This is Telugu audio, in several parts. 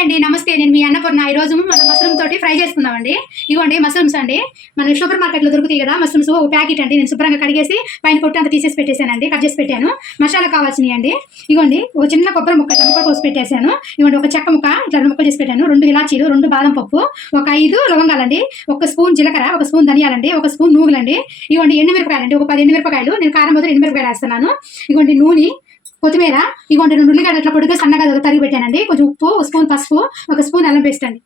హాయ్ అండి నమస్తే. నేను మీ అన్నపూర్ణ. ఈ రోజు మన మష్రూమ్ తోటి ఫ్రై చేసుకుందామండి. ఇవ్వండి మష్రూమ్స్ అండి. మన సూపర్ మార్కెట్లో దొరుకుతాయి కదా మష్రూమ్స్ ఒక ప్యాకెట్ అండి. నేను శుభ్రంగా కడిగేసి పైన పొట్టు అంతా తీసేసి పెట్టేశానండి. కట్ చేసి పెట్టాను. మసాలా కావాల్సినవి అండి. ఇవ్వండి ఒక చిన్న కొబ్బరి ముక్క ఇట్లా ముక్క కోసి పెట్టేశాను. ఇవ్వండి ఒక చెక్క ముక్క ఇట్లా ముక్క చేసి పెట్టాను. రెండు ఇలాచీలు రెండు బాదం పప్పు ఒక ఐదు లవంగాలండి. ఒక స్పూన్ జీలకర్ర ఒక స్పూన్ ధనియాలండి ఒక స్పూన్ నూగులండి ఇవ్వండి ఎండుమిరపకాయలండి. ఒక పది ఎండుమిరపకాయలు నేను కారం మొదలు ఎండుమిరపకాయలు వేస్తున్నాను. ఇవ్వండి నూనె కొత్తిమీర ఇవ్వండి రెండు ఉల్లిగడ్డ అట్లా పొడిగా సన్నగా తరిగి పెట్టానండి. కొంచెం ఉప్పు స్పూన్ పసుపు ఒక స్పూన్ అల్లం పేస్ట్ అండి.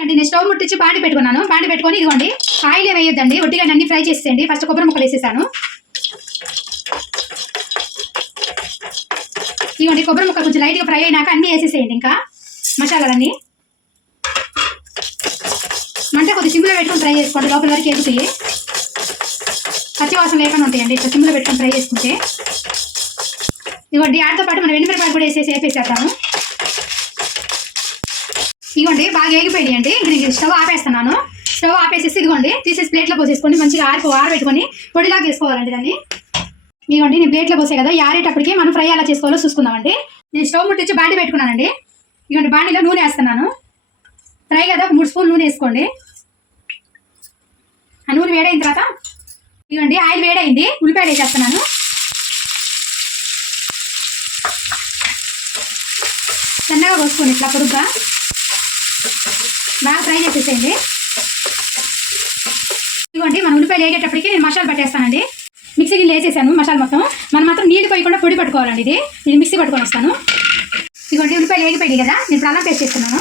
అంటే నేను స్టవ్ ముట్టించి పాండి పెట్టుకున్నాను. పాండి పెట్టుకొని ఇదిగోండి ఆయిల్ వేయొద్దండి. ఒట్టిగా అన్ని ఫ్రై చేసేయండి ఫస్ట్ కొబ్బరి ముక్కలు వేసేసాను. ఇదిగోండి కొబ్బరి ముక్కలు కొంచెం లైట్గా ఫ్రై అయినాక అన్నీ వేసేసేయండి ఇంకా. మసాలాలన్నీ. మంట కొద్ది సిమ్లో పెట్టుకొని ఫ్రై చేసుకోండి. లోపల వరకు ఎగుతాయి. పచ్చివాసన లేకుండా ఉంటాయండి. ఇట్లా సిమ్లో పెట్టుకొని ఫ్రై చేసుకుంటే. ఇవ్వండి. ఆటతో పాటు మనం ఎండుమిరపాయలు కూడా వేసేసి వేపేసేద్దాము. ఇవ్వండి బాగా ఏగిపోయాయి అండి ఇంక నేను స్టవ్ ఆపేస్తున్నాను. స్టవ్ ఆపేసేసి ఇదిగోండి తీసేసి ప్లేట్లో పోసేసుకోండి. మంచిగా ఆరిపో ఆరబెట్టుకొని పొడిలాగా వేసుకోవాలండి దాన్ని. ఇదిగోండి నేను ప్లేట్లో పోసే కదా ఆరేటప్పటికి మనం ఫ్రై ఎలా చేసుకోవాలో చూసుకుందామండి. నేను స్టవ్ ముట్టించి బాండి పెట్టుకున్నానండి. ఇదిగోండి బాండిలో నూనె వేస్తున్నాను. ఫ్రై కదా మూడు స్పూన్ నూనె వేసుకోండి. ఆ నూనె వేడైన తర్వాత ఇదిగోండి ఆయిల్ వేడైంది. ఉల్లిపాయలు వేసేస్తున్నాను. సన్నగా కోసుకోండి ఇట్లా పొడుగ్గా. బాగా ఫ్రై చేసేసేయండి. ఇదిగోండి మన ఉల్లిపాయలు వేగేటప్పటికి నేను మసాలా పట్టేస్తానండి. మిక్సీ గిన్నె వేసేసాను మసాలా మొత్తం. మనం మాత్రం నీళ్ళు పోయకుండా పొడి పట్టుకోవాలండి ఇది. నేను మిక్సీ పట్టుకొని వస్తాను. ఇదిగోండి ఉల్లిపాయలు వేగిపోయాయి కదా నేను ఇప్పుడు అల్లం పేస్ట్ చేస్తున్నాను.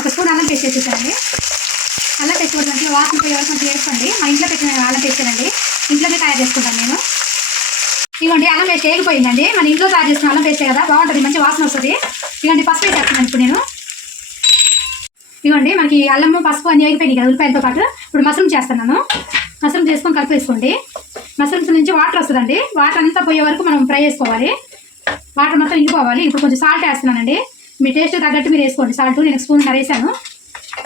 ఒక స్పూన్ అల్లం పేస్ట్ చేసేసానండి అల్లం పేస్ట్ కూడా మంచిగా వాసన పోయే వరకు మంచిగా వేసుకోండి. మా ఇంట్లో పెట్టిన అల్లం పేస్ట్ అండి ఇంట్లోనే తయారు చేసుకుంటాను నేను. ఇవ్వండి అల్లం పేస్ట్ వేగిపోయిందండి మన ఇంట్లో తయారు చేసిన అల్లం పేస్టే కదా బాగుంటుంది మంచి వాసన వస్తుంది. ఇవ్వండి పసుపు వేసేస్తున్నాను ఇప్పుడు నేను. ఇవ్వండి మనకి అల్లము పసుపు అన్ని వేగిపోయినాయి కదా ఉల్లిపాయలతో పాటు. ఇప్పుడు మష్రూమ్ చేస్తున్నాను. మసరూమ్ చేసుకొని కలిపేసుకోండి. మష్రూమ్స్ నుంచి వాటర్ వస్తుందండి. వాటర్ అంతా పోయే వరకు మనం ఫ్రై చేసుకోవాలి. వాటర్ మొత్తం ఇంకిపోవాలి. ఇప్పుడు కొంచెం సాల్ట్ వేస్తున్నానండి. మీ టేస్ట్ తగ్గట్టు మీరు వేసుకోండి. సాల్ట్ నేను స్పూన్ వేసాను.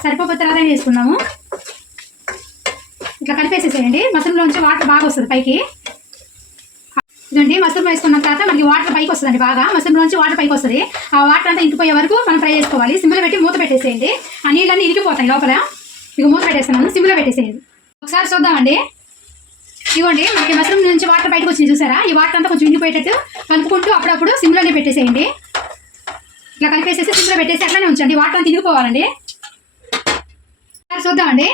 సరిపోతే అదే వేసుకున్నాము ఇట్లా కలిపేసేసేయండి. నుంచి వాటర్ బాగా వస్తుంది పైకి. ఇదండి మష్రూమ్ వేసుకున్న తర్వాత మనకి వాటర్ పైకి వస్తుందండి బాగా. మష్రూమ్లోంచి వాటర్ పైకి వస్తుంది. ఆ వాటర్ అంతా ఇంకిపోయే వరకు మనం ఫ్రై చేసుకోవాలి. సిమ్లో పెట్టి మూత పెట్టేసేయండి. ఆ నీళ్ళన్నీ ఇరిగిపోతాయి లోపల. ఇక మూత పెట్టేస్తున్నాను. సిమ్లో పెట్టేసేయండి. ఒకసారి చూద్దామండి. ఇవ్వండి మనకి మసరం నుంచి వాటర్ బయటకు వచ్చింది చూసారా? ఈ వాటర్ అంతా కొంచెం ఇండిపోయేటట్టు కలుపుకుంటూ అప్పుడప్పుడు సిమ్లోనే పెట్టేసేయండి. ఇలా కలిపేసేసి సిమ్లో పెట్టేసి అట్లానే ఉంచండి. వాటర్ అంతా ఇరిగిపోవాలండి. చూద్దామండి.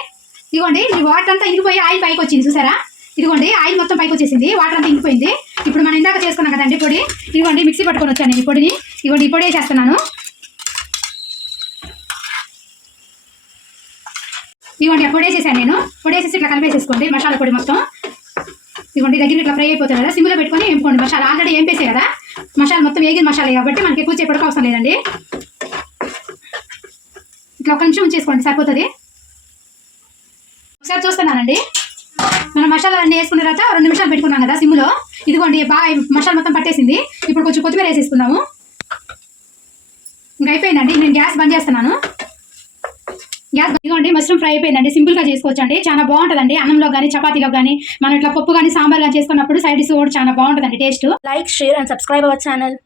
ఇదిగోండి ఈ వాటర్ అంతా ఇంగిపోయి ఆయిల్ పైకి వచ్చింది చూసారా? ఇదిగోండి ఆయిల్ మొత్తం పైకి వచ్చేసింది వాటర్ అంతా ఇంగిపోయింది ఇప్పుడు మనం ఇందాక చేసుకున్నాం కదండి పొడి. ఇదిగోండి మిక్సీ పట్టుకొని వచ్చాను నేను ఈ పొడిని. ఇదిగోండి ఈ పొడి వేసేస్తున్నాను. ఇదిగోండి ఆ పొడి వేసేసాను నేను. పొడి వేసేసి ఇట్లా కలిపేసేసుకోండి మసాలా పొడి మొత్తం. ఇదిగోండి దగ్గర ఇట్లా ఫ్రై అయిపోతుంది కదా సిమ్లో పెట్టుకొని వేపుకోండి. మసాలా ఆల్రెడీ ఏం కదా మసాలా మొత్తం వేగిన మసాలా కాబట్టి మనకి ఎక్కువ చేపడక అవసరం లేదండి. ఇట్లా ఒక నిమిషం ఉంచేసుకోండి సరిపోతుంది. ఒకసారి చూస్తున్నానండి. మనం మసాలా అన్నీ వేసుకున్న తర్వాత రెండు నిమిషాలు పెట్టుకున్నాం కదా సిమ్లో ఇదిగోండి బాగా మసాలా మొత్తం పట్టేసింది. ఇప్పుడు కొంచెం కొత్తిమీర వేసేసుకున్నాము ఇంకా అయిపోయిందండి నేను గ్యాస్ బంద్ చేస్తున్నాను. గ్యాస్ ఇదిగోండి మష్రూమ్ ఫ్రై అయిపోయిందండి సింపుల్గా చేసుకోవచ్చు అండి చాలా బాగుంటుందండి అన్నంలో కానీ చపాతీలో కానీ మనం ఇట్లా పప్పు కానీ సాంబార్ కానీ చేసుకున్నప్పుడు సైడ్ డిష్ కూడా చాలా బాగుంటుందండి taste. Like share and subscribe our channel.